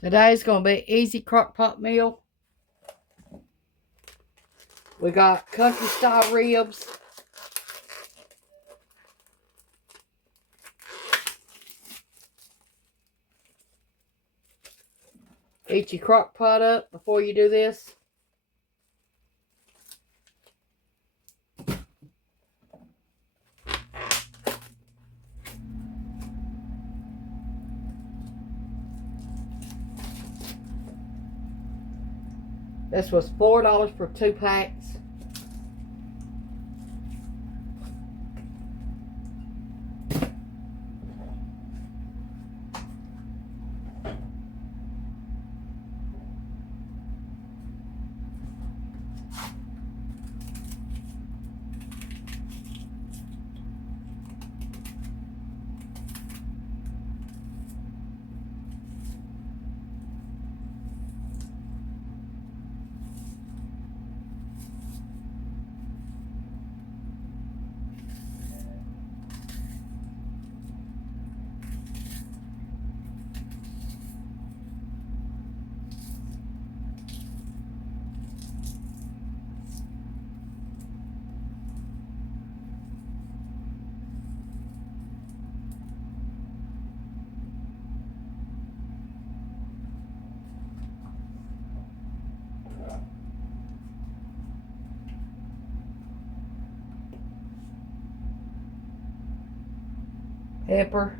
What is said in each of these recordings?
Today's going to be easy crock pot meal. We got country style ribs. Heat your crock pot up before you do this. This was $4 for 2 packs. Pepper.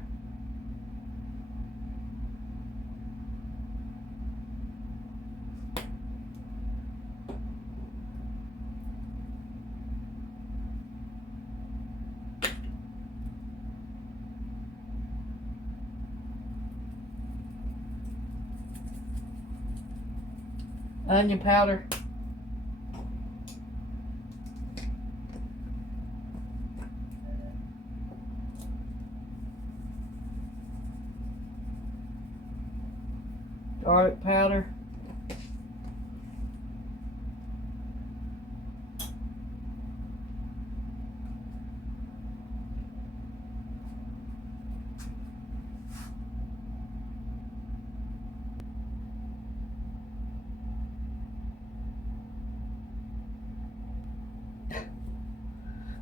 Onion powder. Garlic powder.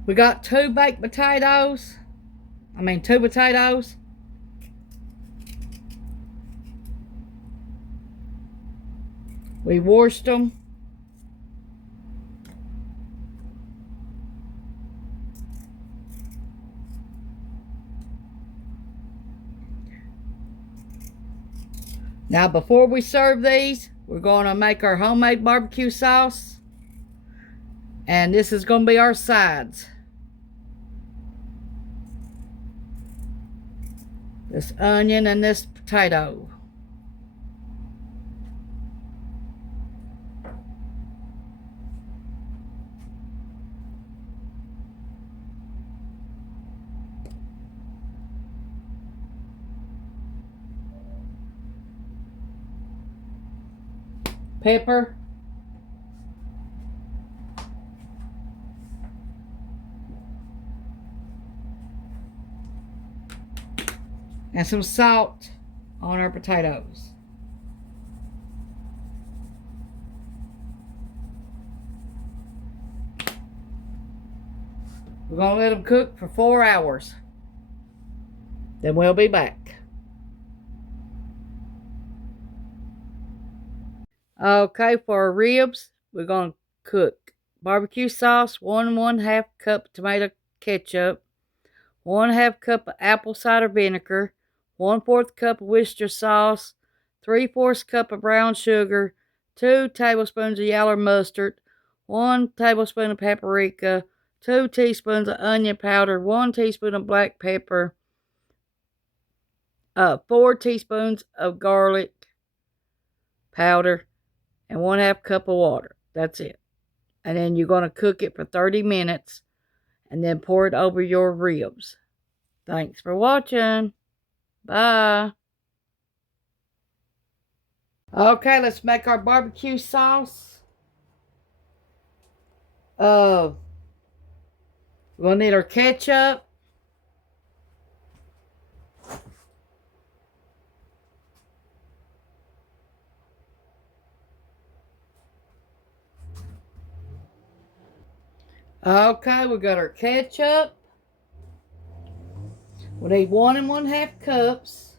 We got 2 baked potatoes. 2 potatoes. We washed them. Now before we serve these, we're going to make our homemade barbecue sauce. And this is going to be our sides. This onion and this potato. Pepper. And some salt on our potatoes. We're going to let them cook for 4 hours. Then we'll be back. Okay, for our ribs, we're going to cook barbecue sauce, 1½ cup tomato ketchup, 1½ cup of apple cider vinegar, 1/4 cup of Worcester sauce, 3/4 cup of brown sugar, 2 tablespoons of yellow mustard, 1 tablespoon of paprika, 2 teaspoons of onion powder, 1 teaspoon of black pepper, 4 teaspoons of garlic powder, and 1/2 cup of water. That's it. And then you're going to cook it for 30 minutes and then pour it over your ribs. Thanks for watching. Bye. Okay, let's make our barbecue sauce. We're going to need our ketchup. Okay, we got our ketchup. We need 1 1/2 cups.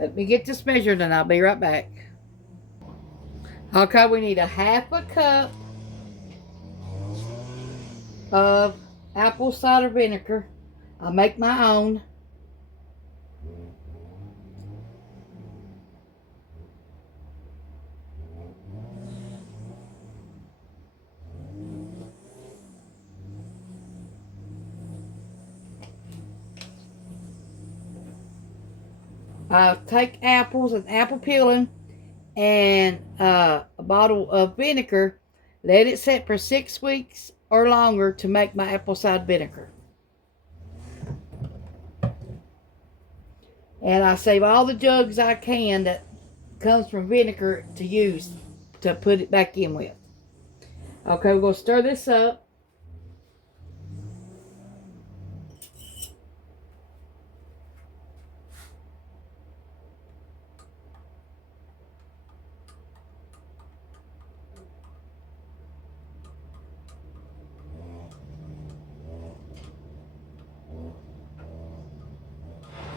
Let me get this measured and I'll be right back. Okay, we need 1/2 cup of apple cider vinegar. I make my own. I take apples and apple peeling and a bottle of vinegar. Let it set for 6 weeks or longer to make my apple cider vinegar. And I save all the jugs I can that comes from vinegar to use to put it back in with. Okay, we're going to stir this up.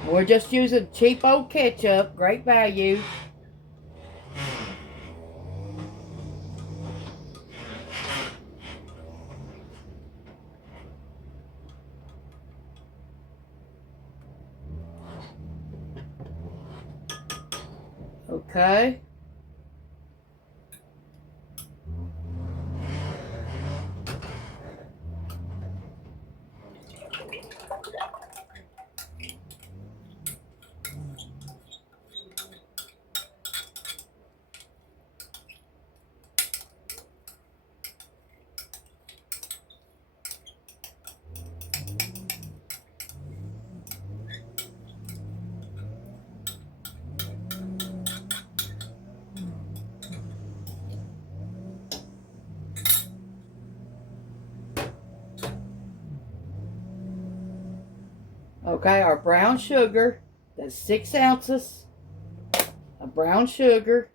We're just using cheap old ketchup, great value. Okay. Okay, our brown sugar, that's 6 ounces of brown sugar.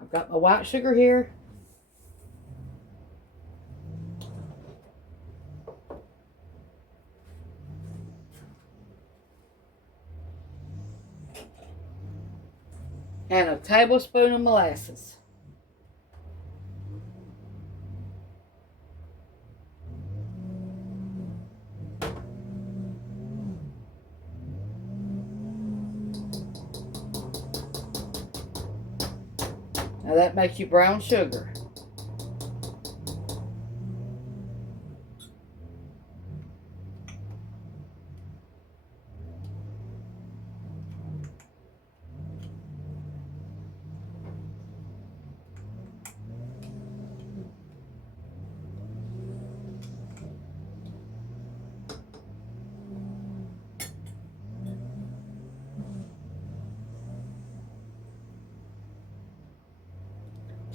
I've got my white sugar here. And a tablespoon of molasses. Now that makes you brown sugar.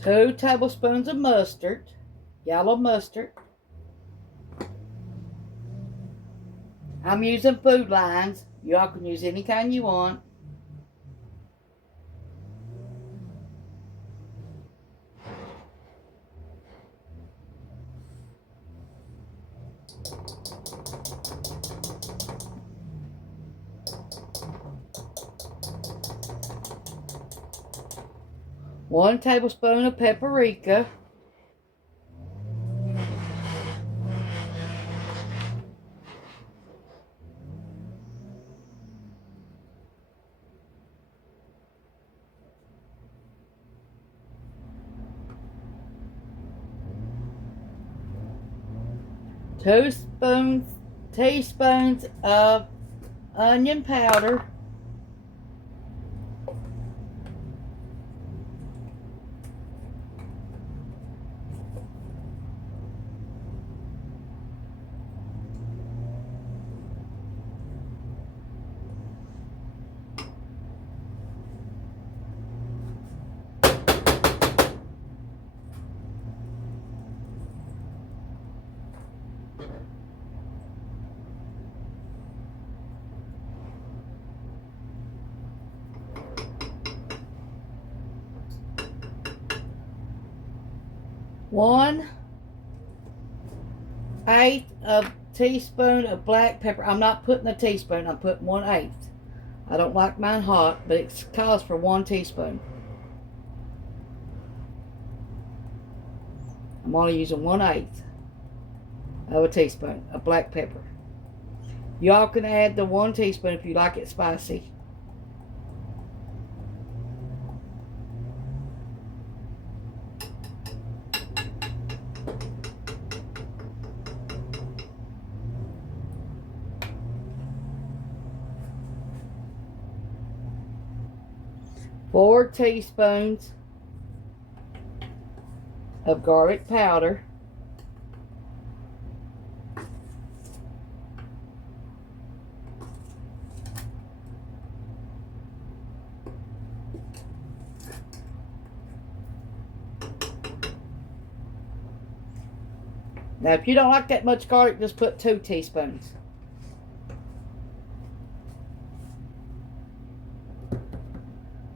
Two tablespoons of mustard, yellow mustard. I'm using Food Lines. Y'all can use any kind you want. One tablespoon of paprika. Teaspoons of onion powder. 1/8 of teaspoon of black pepper. I'm not putting a teaspoon, I'm putting 1/8. I don't like mine hot, but it calls for 1 teaspoon. I'm only using 1/8 of a teaspoon of black pepper. Y'all can add the 1 teaspoon if you like it spicy. Four teaspoons of garlic powder. Now, if you don't like that much garlic, just put 2 teaspoons.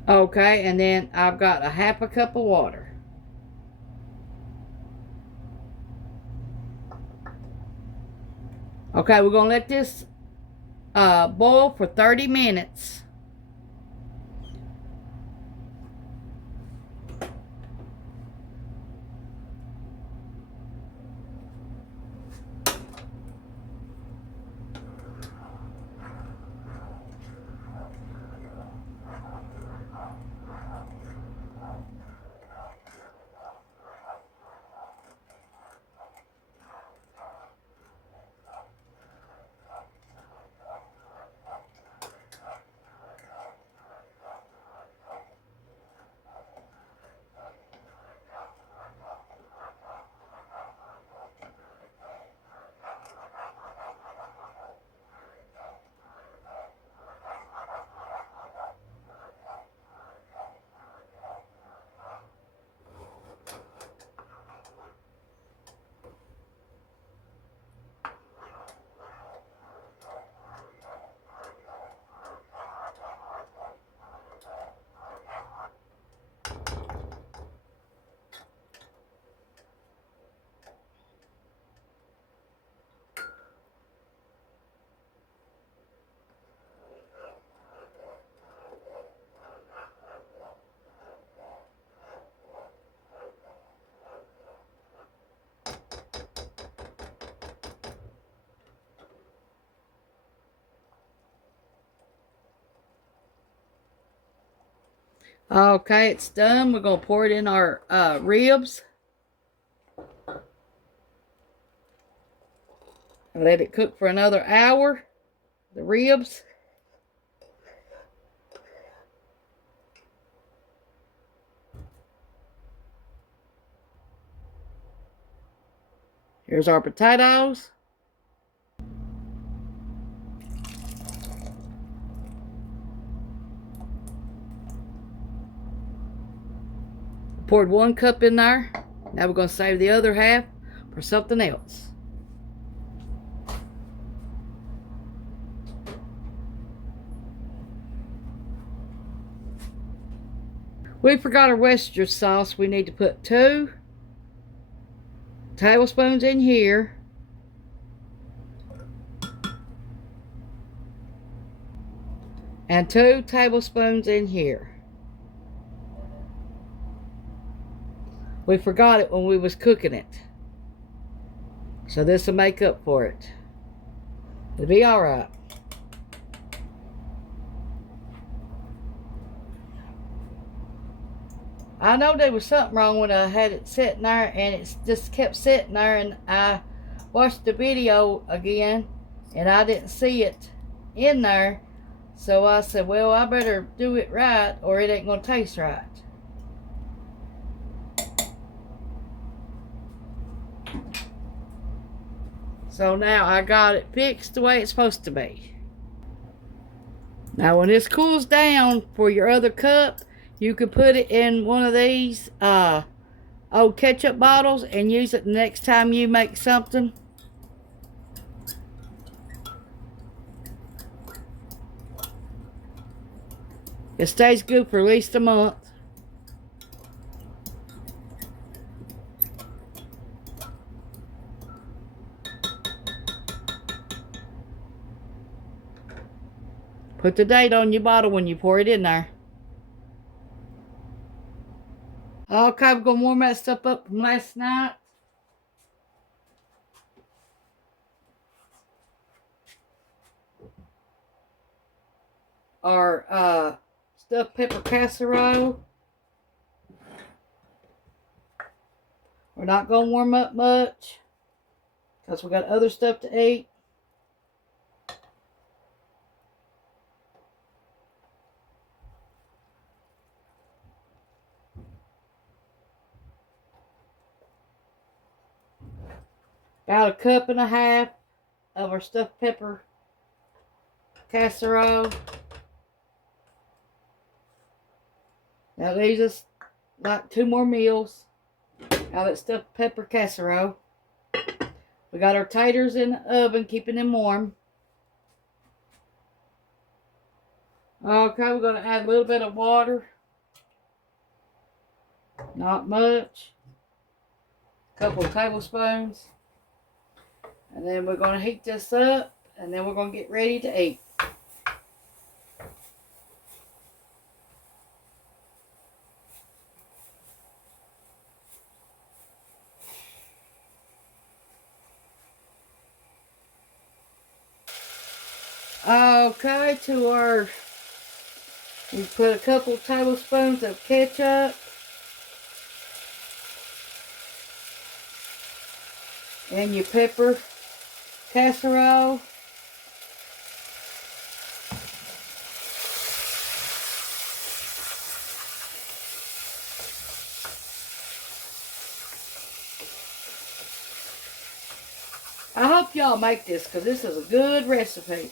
Okay, and then I've got a 1/2 cup of water. Okay, we're going to let this boil for 30 minutes. Okay, it's done. We're going to pour it in our ribs. And let it cook for another hour. The ribs. Here's our potatoes. Poured 1 cup in there. Now we're going to save the other half for something else. We forgot our Worcestershire sauce. We need to put 2 tablespoons in here. And 2 tablespoons in here. We forgot it when we was cooking it. So this will make up for it. It'll be alright. I know there was something wrong when I had it sitting there, and it just kept sitting there, and I watched the video again and I didn't see it in there. So I said, well, I better do it right or it ain't gonna taste right. So now I got it fixed the way it's supposed to be. Now when this cools down for your other cup, you can put it in one of these old ketchup bottles and use it the next time you make something. It stays good for at least a month. Put the date on your bottle when you pour it in there. Okay, we're going to warm that stuff up from last night. Our stuffed pepper casserole. We're not going to warm up much because we got other stuff to eat. About 1.5 cups of our stuffed pepper casserole. That leaves us like 2 more meals out of that stuffed pepper casserole. We got our taters in the oven, keeping them warm. Okay, we're going to add a little bit of water. Not much. A couple of tablespoons. And then we're going to heat this up. And then we're going to get ready to eat. Okay, we put a couple tablespoons of ketchup. And your pepper casserole. I hope y'all make this because this is a good recipe.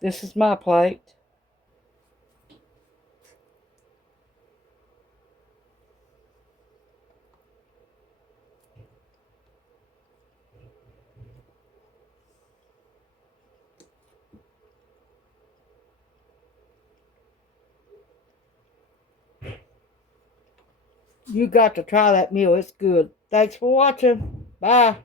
This is my plate. You got to try that meal. It's good. Thanks for watching. Bye.